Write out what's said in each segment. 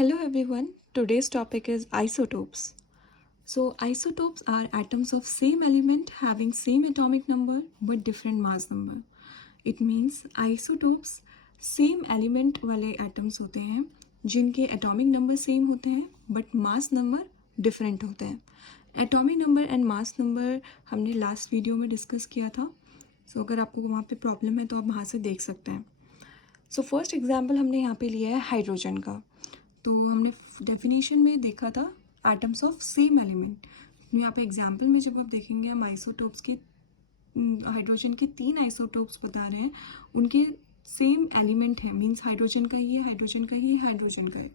Hello everyone. Today's topic is isotopes. So isotopes are atoms of same element having same atomic number but different mass number. It means isotopes same element वाले atoms होते हैं जिनके atomic number same होते हैं but mass number different होते हैं. Atomic number and mass number हमने last video में discuss किया था. So अगर आपको वहाँ पे problem है तो आप वहाँ से देख सकते हैं. So first example हमने यहाँ पे लिया है हाइड्रोजन का. तो हमने डेफिनेशन में देखा था एटम्स ऑफ सेम एलिमेंट. यहाँ पे एग्जांपल में जब आप देखेंगे हम आइसोटोप्स के हाइड्रोजन के 3 आइसोटोप्स बता रहे हैं, उनके सेम एलिमेंट है, मींस हाइड्रोजन का ही है, हाइड्रोजन का ही है, हाइड्रोजन का है,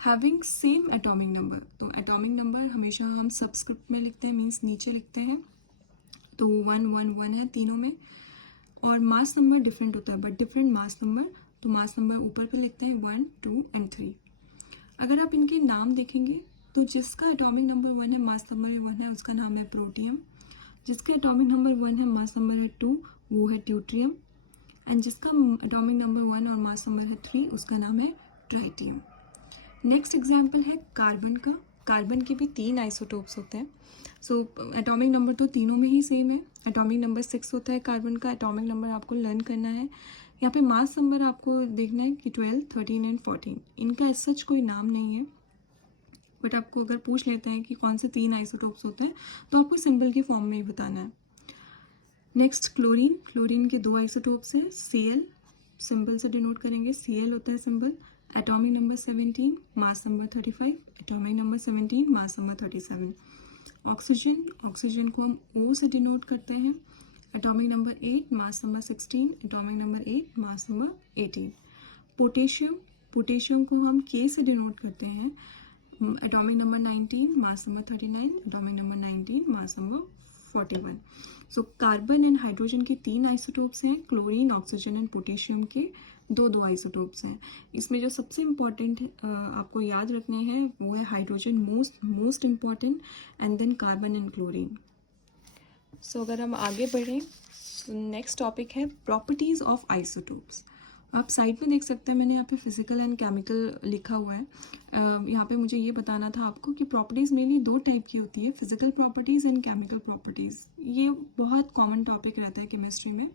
हैविंग सेम एटॉमिक नंबर. तो एटॉमिक नंबर हमेशा हम सबस्क्रिप्ट में लिखते हैं, मींस नीचे लिखते हैं. तो 1 1 1 है तीनों में. और मास नंबर डिफरेंट होता है बट डिफरेंट मास नंबर. तो मास नंबर ऊपर पे लिखते हैं 1 2 एंड 3. अगर आप इनके नाम देखेंगे तो जिसका एटॉमिक नंबर 1 है, मास नंबर 1 है, उसका नाम है प्रोटियम. जिसका एटॉमिक नंबर 1 है, मास नंबर है 2, वो है ट्यूट्रियम. एंड जिसका एटॉमिक नंबर 1 और मास नंबर है 3, उसका नाम है ट्राइटियम. नेक्स्ट एग्जांपल है कार्बन का. कार्बन के भी 3 आइसोटोप्स होते हैं. सो एटॉमिक नंबर तो तीनों में ही सेम है. एटॉमिक नंबर 6 होता है कार्बन का. एटॉमिक नंबर आपको लर्न करना है. यहाँ पे मास नंबर आपको देखना है कि 12, 13 एंड 14. इनका ऐसा सच कोई नाम नहीं है बट आपको अगर पूछ लेते हैं कि कौन से 3 आइसोटोप्स होते हैं तो आपको सिंबल के फॉर्म में ही बताना है. Next chlorine. क्लोरीन के 2 आइसोटोप्स हैं. Cl सिंबल से डिनोट करेंगे. Cl होता है symbol. Atomic number 17, mass number 35. Atomic number 17, mass number 37. Oxygen. Oxygen को हम O से डिनोट करते हैं. Atomic number 8, mass number 16. Atomic number 8, mass number 18. Potassium. Potassium को हम K से डिनोट करते हैं. Atomic number 19, mass number 39. Atomic number 19, mass number 41. So carbon and hydrogen के 3 आइसोटोप्स हैं. क्लोरीन, ऑक्सीजन एंड पोटेशियम के 2 आइसोटोप्स हैं. इसमें जो सबसे इम्पॉर्टेंट आपको याद रखने हैं वो है hydrogen, most important, and then carbon and chlorine. So अगर हम आगे बढ़ें तो नेक्स्ट टॉपिक है प्रॉपर्टीज़ ऑफ आइसोटोप्स. आप साइड में देख सकते हैं मैंने यहाँ पे फिजिकल एंड केमिकल लिखा हुआ है. यहाँ पे मुझे ये बताना था आपको कि प्रॉपर्टीज़ मेनली 2 टाइप की होती है, physical properties and chemical properties. ये बहुत कॉमन टॉपिक रहता है केमिस्ट्री में.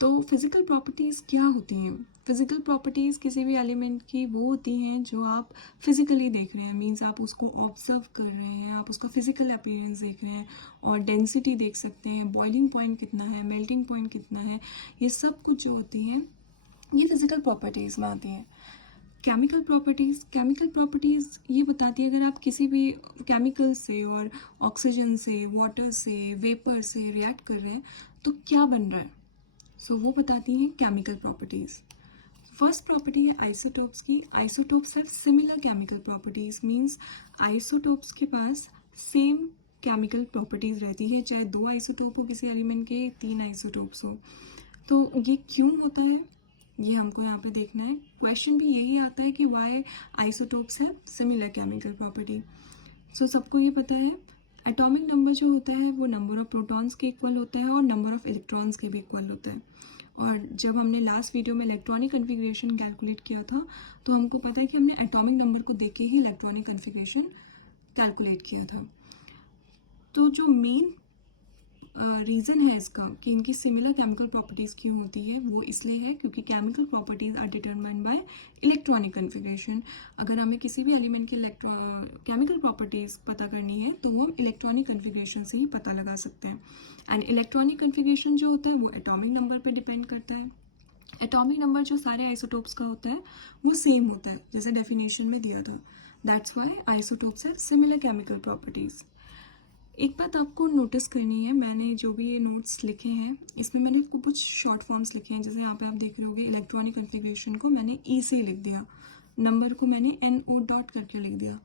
तो फिजिकल प्रॉपर्टीज़ क्या होती हैं? फिजिकल प्रॉपर्टीज़ किसी भी एलिमेंट की वो होती हैं जो आप फिजिकली देख रहे हैं, मींस आप उसको ऑब्जर्व कर रहे हैं, आप उसका फिजिकल अपीयरेंस देख रहे हैं और डेंसिटी देख सकते हैं, बॉइलिंग पॉइंट कितना है, मेल्टिंग पॉइंट कितना है, ये सब कुछ जो होती हैं ये फिजिकल प्रॉपर्टीज़ में आती हैं. केमिकल प्रॉपर्टीज़ ये बताती है अगर आप किसी भी केमिकल से और ऑक्सीजन से, वाटर से, वेपर से रिएक्ट कर रहे हैं तो क्या बन रहा है. सो वो बताती हैं केमिकल प्रॉपर्टीज़. फर्स्ट प्रॉपर्टी है आइसोटोप्स की. Isotopes have similar chemical properties, means isotopes के पास सेम केमिकल प्रॉपर्टीज़ रहती है, चाहे 2 आइसोटोप हो किसी एलिमेंट के, 3 आइसोटोप्स हो. तो ये क्यों होता है ये हमको यहाँ पे देखना है. क्वेश्चन भी यही आता है कि why isotopes have similar chemical property. So सबको ये पता है एटॉमिक नंबर जो होता है वो नंबर ऑफ प्रोटॉन्स के इक्वल होता है और नंबर ऑफ इलेक्ट्रॉन्स के भी इक्वल होता है. और जब हमने लास्ट वीडियो में इलेक्ट्रॉनिक कन्फिग्रेशन कैलकुलेट किया था तो हमको पता है कि हमने एटॉमिक नंबर को देख के ही इलेक्ट्रॉनिक कन्फिग्रेशन कैलकुलेट किया था. तो जो मेन रीज़न है इसका कि इनकी सिमिलर केमिकल प्रॉपर्टीज़ क्यों होती है वो इसलिए है क्योंकि chemical properties are determined by electronic configuration. अगर हमें किसी भी एलिमेंट की केमिकल प्रॉपर्टीज़ पता करनी है तो वो हम इलेक्ट्रॉनिक कन्फिग्रेशन से ही पता लगा सकते हैं. एंड इलेक्ट्रॉनिक कन्फिग्रेशन जो होता है वो एटॉमिक नंबर पर डिपेंड करता है. एटॉमिक नंबर जो सारे आइसोटोप्स का होता है वो सेम होता है जैसे डेफिनेशन में दिया था. That's why isotopes have similar chemical properties. एक बात आपको नोटिस करनी है, मैंने जो भी ये नोट्स लिखे हैं इसमें मैंने कुछ शॉर्ट फॉर्म्स लिखे हैं. जैसे यहाँ पे आप देख रहे होगे इलेक्ट्रॉनिक कन्फिग्रेशन को मैंने ई से लिख दिया, नंबर को मैंने NO डॉट करके लिख दिया.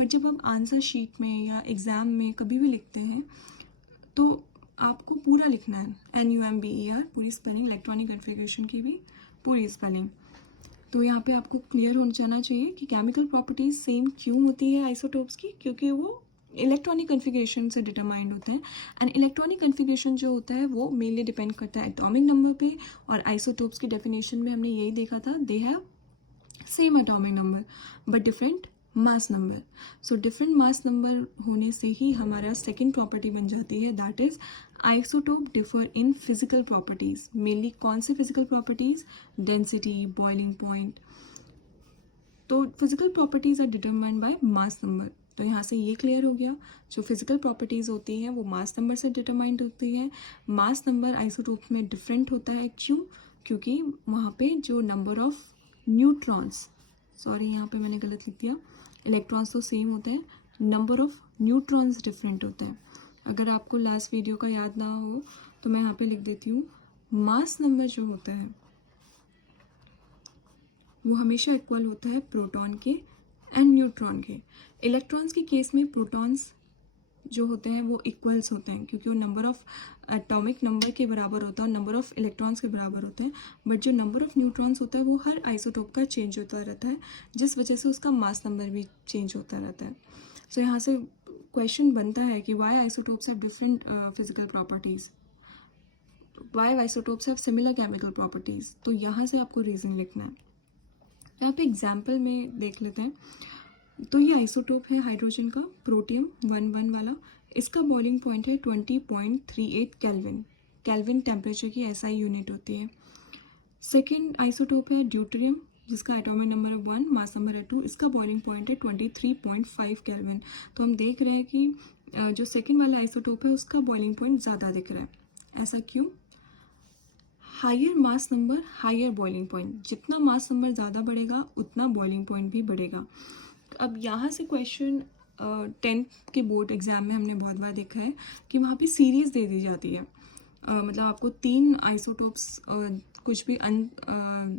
बट जब आप आंसर शीट में या एग्ज़ाम में कभी भी लिखते हैं तो आपको पूरा लिखना है, NUMBER, पूरी स्पेलिंग, इलेक्ट्रॉनिक कन्फिग्रेशन की भी पूरी स्पेलिंग. तो यहाँ पे आपको क्लियर हो जाना चाहिए कि केमिकल प्रॉपर्टीज़ सेम क्यों होती है आइसोटोप्स की, क्योंकि वो इलेक्ट्रॉनिक कन्फिग्रेशन से डिटरमाइंड होते हैं. एंड इलेक्ट्रॉनिक कन्फिग्रेशन जो होता है वो मेनली डिपेंड करता है एटॉमिक नंबर पे. और आइसोटोप्स की डेफिनेशन में हमने यही देखा था, they have same atomic number but different mass number. So different mass number होने से ही हमारा सेकेंड प्रॉपर्टी बन जाती है, that is isotope differ in physical properties. Mainly कौन से physical properties? Density, boiling point. तो physical properties are determined by mass number. तो यहाँ से ये क्लियर हो गया, जो फिजिकल प्रॉपर्टीज़ होती हैं वो मास नंबर से डिटरमाइंड होती हैं. मास नंबर आइसोटोप में डिफरेंट होता है. क्यों? क्योंकि वहाँ पे जो नंबर ऑफ न्यूट्रॉन्स, सॉरी यहाँ पे मैंने गलत लिख दिया, इलेक्ट्रॉन्स तो सेम होते हैं, नंबर ऑफ न्यूट्रॉन्स डिफरेंट होते हैं. अगर आपको लास्ट वीडियो का याद ना हो तो मैं यहाँ पे लिख देती हूँ, मास नंबर जो होता है वो हमेशा इक्वल होता है प्रोटॉन के एंड न्यूट्रॉन के. इलेक्ट्रॉन्स के केस में प्रोटॉन्स जो होते हैं वो इक्वल्स होते हैं क्योंकि वो नंबर ऑफ एटॉमिक नंबर के बराबर होता है और नंबर ऑफ इलेक्ट्रॉन्स के बराबर होते हैं. बट जो नंबर ऑफ न्यूट्रॉन्स होता है वो हर आइसोटोप का चेंज होता रहता है, जिस वजह से उसका मास नंबर भी चेंज होता रहता है. सो यहाँ से क्वेश्चन बनता है कि why isotopes have different physical properties, why isotopes have similar chemical properties. तो यहाँ से आपको रीज़न लिखना है. यहाँ पे एग्जाम्पल में देख लेते हैं. तो ये आइसोटोप है हाइड्रोजन का, प्रोटियम 11 वाला. इसका बॉइलिंग पॉइंट है 20.38 केल्विन. केल्विन टेम्परेचर की एसआई यूनिट होती है. सेकेंड आइसोटोप है ड्यूटेरियम, जिसका एटॉमिक नंबर है 1, मास नंबर है 2. इसका बॉइलिंग पॉइंट है 23.5 केल्विन. तो हम देख रहे हैं कि जो सेकेंड वाला आइसोटोप है उसका बॉइलिंग पॉइंट ज़्यादा दिख रहा है. ऐसा क्यों? Higher mass number higher boiling point. जितना मास नंबर ज़्यादा बढ़ेगा उतना बॉइलिंग पॉइंट भी बढ़ेगा. अब यहाँ से क्वेश्चन 10th के बोर्ड एग्ज़ाम में हमने बहुत बार देखा है कि वहाँ पे सीरीज़ दे दी जाती है. मतलब आपको 3 आइसोटोप्स कुछ भी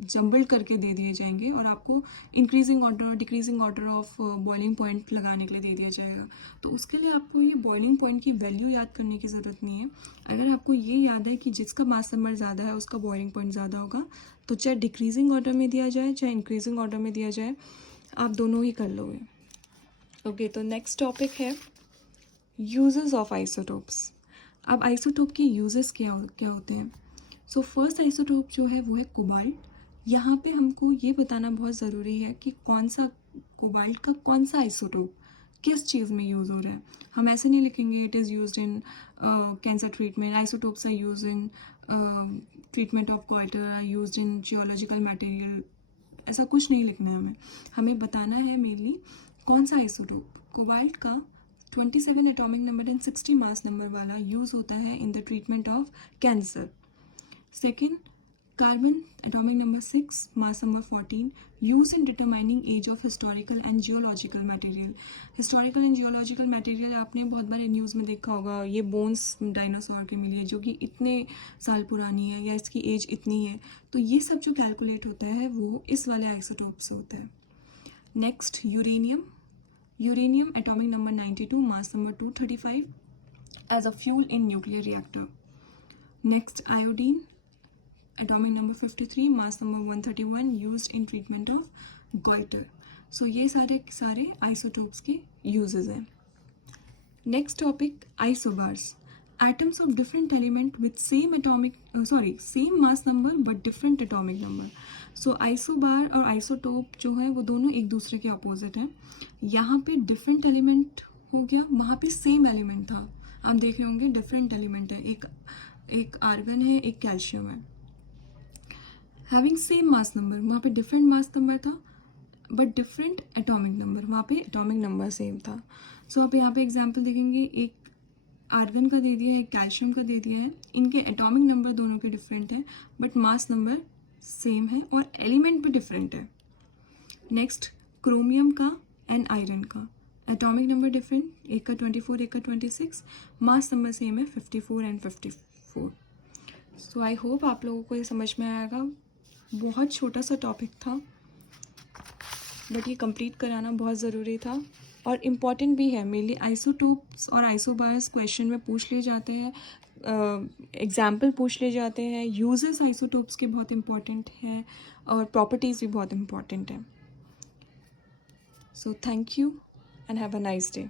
जम्बल्ड करके दे दिए जाएंगे और आपको increasing order decreasing order of boiling point लगाने के लिए दे दिया जाएगा. तो उसके लिए आपको ये बॉइलिंग पॉइंट की वैल्यू याद करने की ज़रूरत नहीं है. अगर आपको ये याद है कि जिसका मास नंबर ज़्यादा है उसका बॉइलिंग पॉइंट ज़्यादा होगा, तो चाहे डिक्रीजिंग ऑर्डर में दिया जाए चाहे इंक्रीजिंग ऑर्डर में दिया जाए, आप दोनों ही कर लोगे. ओके, तो नेक्स्ट टॉपिक है यूजेस ऑफ आइसोटोप्स. अब आइसोटोप के यूजेस क्या होते हैं? सो फर्स्ट आइसोटोप जो है वो है कोबाल्ट. यहाँ पे हमको ये बताना बहुत ज़रूरी है कि कौन सा कोबाल्ट का कौन सा आइसोटोप किस चीज़ में यूज़ हो रहा है. हम ऐसे नहीं लिखेंगे it is used in cancer treatment, isotopes are used in treatment of quarter, are used in geological material. ऐसा कुछ नहीं लिखना है हमें बताना है मेनली कौन सा आइसोटोप. कोबाल्ट का 27 atomic number and 60 mass number वाला यूज़ होता है in the treatment of cancer. Second, carbon atomic number 6, mass number 14, use in determining age of historical and geological material. Historical and geological material आपने बहुत बार news में देखा होगा, ये bones dinosaur के मिली है जो कि इतने साल पुरानी है या इसकी एज इतनी है. तो ये सब जो कैलकुलेट होता है वो इस वाले आइसोटोप से होता है. Next, uranium. Uranium atomic number 92, mass number 235, as a fuel in nuclear reactor. Next, iodine atomic number 53, mass number 131, used in treatment of goitre. So ये सारे आइसोटोप्स के यूजेस हैं. Next topic, isobars. atoms of different element with same mass number but different atomic number. So isobar और isotope जो है वो दोनों एक दूसरे के अपोजिट हैं. यहाँ पे डिफरेंट एलिमेंट हो गया, वहाँ पे सेम एलिमेंट था. आप देख रहे होंगे डिफरेंट एलिमेंट है, एक आर्गन है, एक कैल्शियम है. हैविंग सेम मास नंबर, वहाँ पे डिफरेंट मास नंबर था बट डिफरेंट एटॉमिक नंबर, वहाँ पे एटॉमिक नंबर सेम था. सो आप यहाँ पे एग्जाम्पल देखेंगे, एक आर्गन का दे दिया है, एक कैल्शियम का दे दिया है. इनके एटॉमिक नंबर दोनों के डिफरेंट है बट मास नंबर सेम है और एलिमेंट भी डिफरेंट है. नेक्स्ट, क्रोमियम का एंड आयरन का एटॉमिक नंबर डिफरेंट, एक का 24 एक का 26, मास नंबर सेम है 54 एंड 54. सो आई होप आप लोगों को ये समझ में आएगा. बहुत छोटा सा टॉपिक था बट ये कंप्लीट कराना बहुत ज़रूरी था और इम्पॉर्टेंट भी है. मेनली आइसोटोप्स और आइसोबार्स क्वेश्चन में पूछ लिए जाते हैं, एग्जाम्पल पूछ लिए जाते हैं. यूजेस आइसोटोप्स के बहुत इम्पॉर्टेंट हैं और प्रॉपर्टीज़ भी बहुत इम्पॉर्टेंट हैं. So thank you and have a nice day.